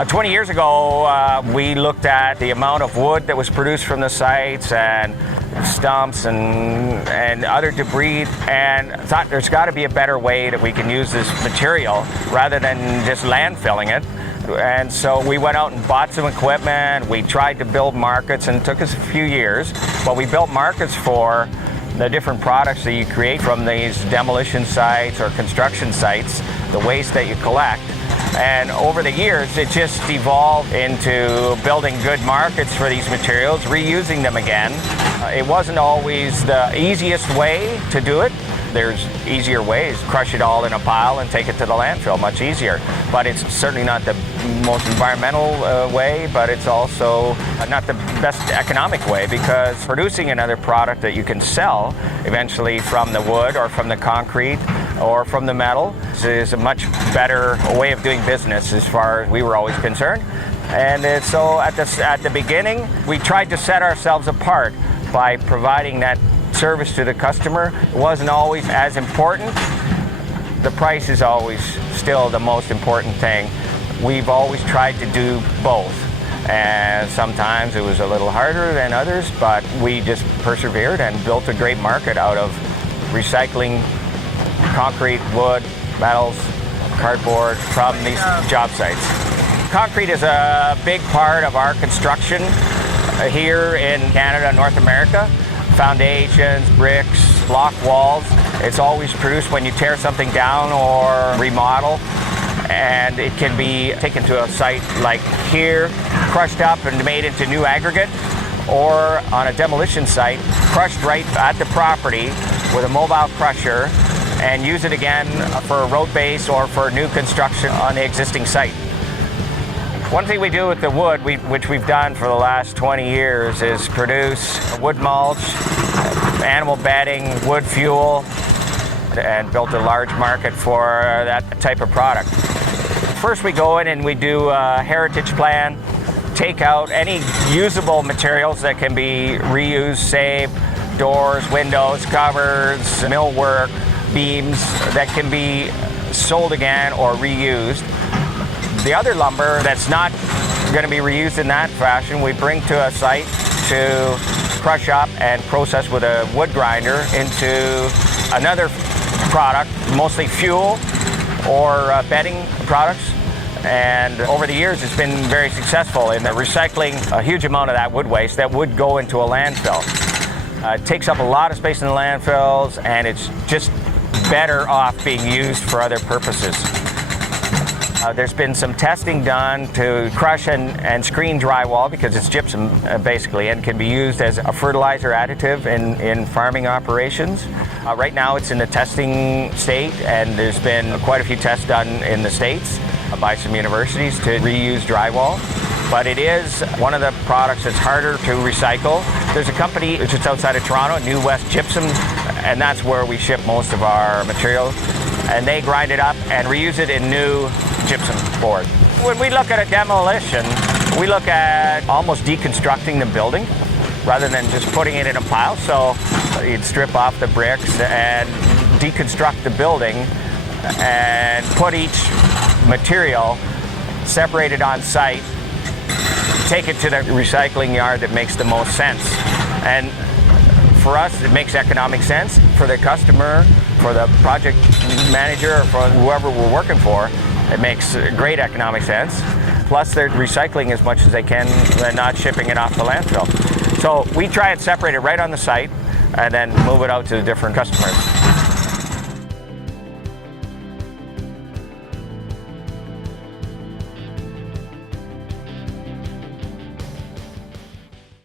20 years ago, we looked at the amount of wood that was produced from the sites and stumps and other debris, and thought there's got to be a better way that we can use this material rather than just landfilling it. And so we went out and bought some equipment. We tried to build markets, and it took us a few years, but we built markets for the different products that you create from these demolition sites or construction sites, the waste that you collect. And over the years, it just evolved into building good markets for these materials, reusing them again. It wasn't always the easiest way to do it. There's easier ways. Crush it all in a pile and take it to the landfill, much easier. But it's certainly not the most environmental way, but it's also not the best economic way, because producing another product that you can sell eventually from the wood or from the concrete or from the metal is a much better way of doing business as far as we were always concerned. And so at the beginning, we tried to set ourselves apart by providing that service to the customer. It wasn't always as important. The price is always still the most important thing. We've always tried to do both, and sometimes it was a little harder than others, but we just persevered and built a great market out of recycling concrete, wood, metals, cardboard from these job sites. Concrete is a big part of our construction here in Canada, North America. Foundations, bricks, block walls. It's always produced when you tear something down or remodel, and it can be taken to a site like here, crushed up and made into new aggregate, or on a demolition site, crushed right at the property with a mobile crusher and use it again for a road base or for new construction on the existing site. One thing we do with the wood, which we've done for the last 20 years, is produce wood mulch, animal bedding, wood fuel, and built a large market for that type of product. First we go in and we do a heritage plan, take out any usable materials that can be reused, saved, doors, windows, covers, millwork, beams that can be sold again or reused. The other lumber that's not going to be reused in that fashion, we bring to a site to crush up and process with a wood grinder into another product, mostly fuel or bedding products. And over the years, it's been very successful in recycling a huge amount of that wood waste that would go into a landfill. It takes up a lot of space in the landfills, and it's just better off being used for other purposes. There's been some testing done to crush and screen drywall, because it's gypsum basically, and can be used as a fertilizer additive in farming operations. Right now it's in the testing state, and there's been quite a few tests done in the States by some universities to reuse drywall. But it is one of the products that's harder to recycle. There's a company just outside of Toronto, New West Gypsum, and that's where we ship most of our material. And they grind it up and reuse it in new gypsum board. When we look at a demolition, we look at almost deconstructing the building rather than just putting it in a pile. So you'd strip off the bricks and deconstruct the building and put each material separated on site, take it to the recycling yard that makes the most sense. And for us, it makes economic sense. For the customer, for the project manager, or for whoever we're working for, it makes great economic sense. Plus, they're recycling as much as they can and not shipping it off the landfill. So we try and separate it right on the site and then move it out to the different customers.